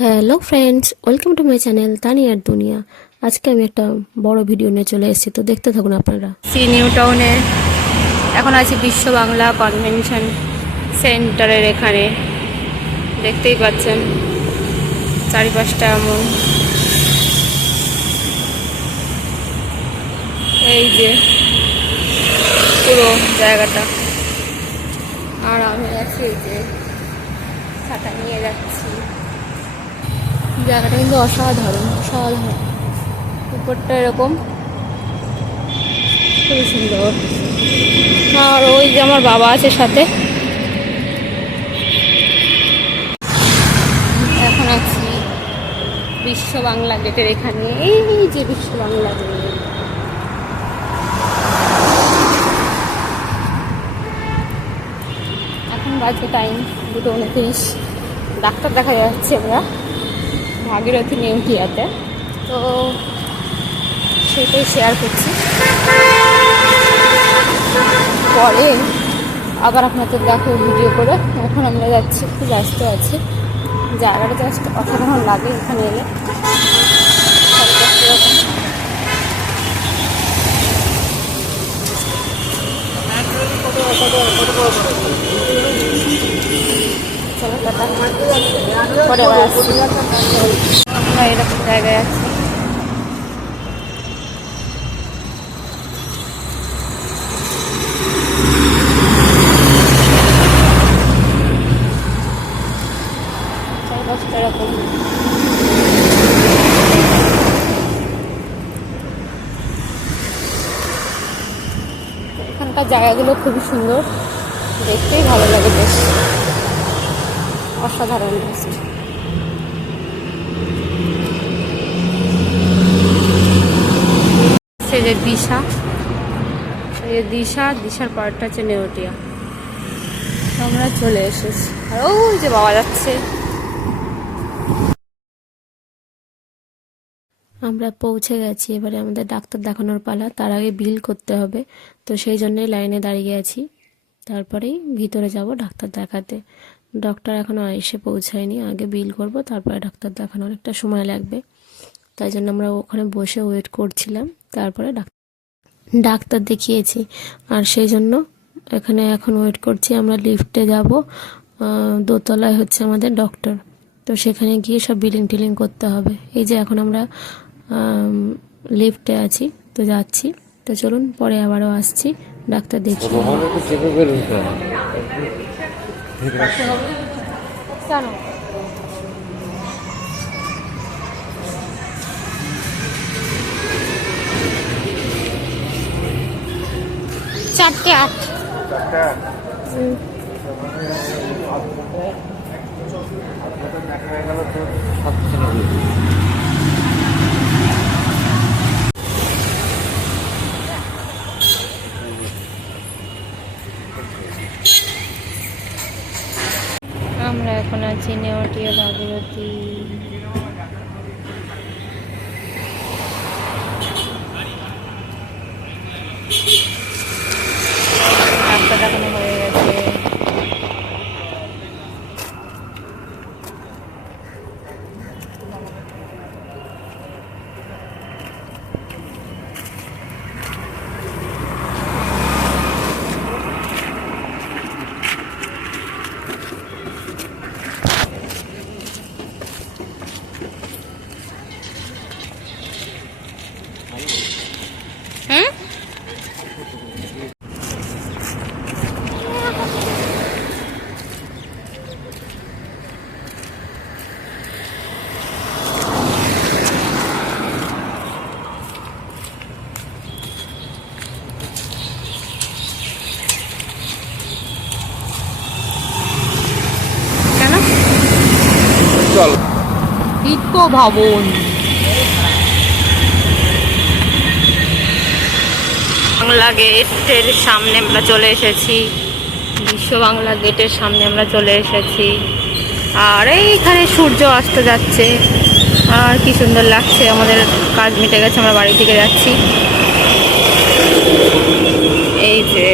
Hello friends welcome to my channel তানিয়ার দুনিয়া আজকে আমি একটা বড় ভিডিও নিয়ে চলে এসেছি, তো দেখতে থাকুন আপনারা। সি নিউ টাউনে এখন আছি বিশ্ব বাংলা কনভেনশন সেন্টারের এখানে। দেখতেই পাচ্ছেন, চারিপাশটা এমন। এই যে পুরো জায়গাটা। আর আমি আছি যে, ছাতা নিয়ে যাচ্ছি। জায়গাটা কিন্তু অসাধারণ অসাধারণ। উপরটা এরকম। খুবই সুন্দর। আর ওই যে আমার বাবা আছে সাথে। এখন আছি বিশ্ব বাংলা গেটের এখানে। এই যে বিশ্ব বাংলা গেট। এখন বাজে টাইম দুটো উনত্রিশ। ডাক্তার দেখা যাচ্ছে আমরা। ভাগীরথী নেউটিয়াতে। তো সেটাই শেয়ার করছি। পরে আবার আপনাদের দেখো ভিডিও করে। এখন আমরা যাচ্ছি, একটু ব্যস্ত আছি। জায়গাটা জাস্ট অসাধারণ লাগে এখানে এলে। চারিপাশটা এরকম। জায়গায় এরকম এখানকার জায়গাগুলো খুবই সুন্দর দেখতেই ভালো লাগে বেশ অসাধারণ বেস্ট সে যে দিশা যে দিশা দিশার পার্টটা হচ্ছে নেওটিয়া। আমরা চলে এসেছি। আর ওই যে পাওয়া যাচ্ছে। আমরা পৌঁছে গেছি এবারে আমাদের ডাক্তার দেখানোর পালা তার আগে বিল করতে হবে। তো সেই জন্যই লাইনে দাঁড়িয়ে আছি। তারপরেই ভিতরে যাব ডাক্তার দেখাতে। ডক্টর এখনও এসে পৌঁছায়নি, আগে বিল করব, তারপরে ডাক্তার দেখানো, অনেকটা সময় লাগবে। তাই জন্য আমরা ওখানে বসে ওয়েট করছিলাম, তারপরে ডাক্তার ডাক্তার দেখিয়েছি। আর সেই জন্য এখানে এখন ওয়েট করছি, আমরা লিফটে যাব দোতলায় হচ্ছে আমাদের ডক্টর তো সেখানে গিয়ে সব বিলিং টিলিং করতে হবে। এই যে এখন আমরা লিফটে আছি, তো যাচ্ছি। তো চলুন পরে আবারও আসছি ডাক্তার ভালো একটু চেপে বেরোতে হবে কেন চারটে আট আমরা আছি নেওয়াটিয়া ভাগীরথী। চল। ভবন। বাংলা গেটের সামনে আমরা চলে এসেছি। বিশ্ব বাংলা গেটের সামনে আমরা চলে এসেছি। আর এইখানে সূর্য অস্ত যাচ্ছে। আর কি সুন্দর লাগছে। আমাদের কাজ মিটে গেছে আমরা বাড়ি থেকে যাচ্ছি এই যে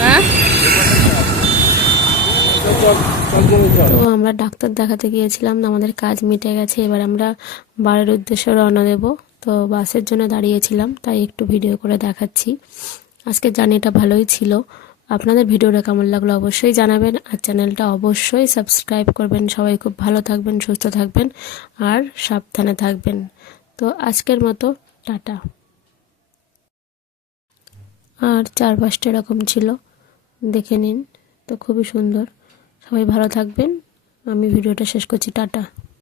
হ্যাঁ ওই জন্য চল তো আমরা ডাক্তার দেখাতে গিয়েছিলাম, আমাদের কাজ মিটে গেছে, এবার আমরা বাড়ির উদ্দেশ্যে রওনা দেব। তো বাসের জন্য দাঁড়িয়েছিলাম, তাই একটু ভিডিও করে দেখাচ্ছি। আজকে জার্নিটা ভালোই ছিল। আপনাদের ভিডিওটা কেমন লাগল অবশ্যই জানাবেন, আর চ্যানেলটা অবশ্যই সাবস্ক্রাইব করবেন। সবাই খুব ভালো থাকবেন, সুস্থ থাকবেন, আর সাবধানে থাকবেন। তো আজকের মতো, টাটা। আর চারপাশটা এরকম ছিল, দেখে নিন, তো খুবই সুন্দর। সবাই ভালো থাকবেন আমি ভিডিওটা শেষ করছি টাটা।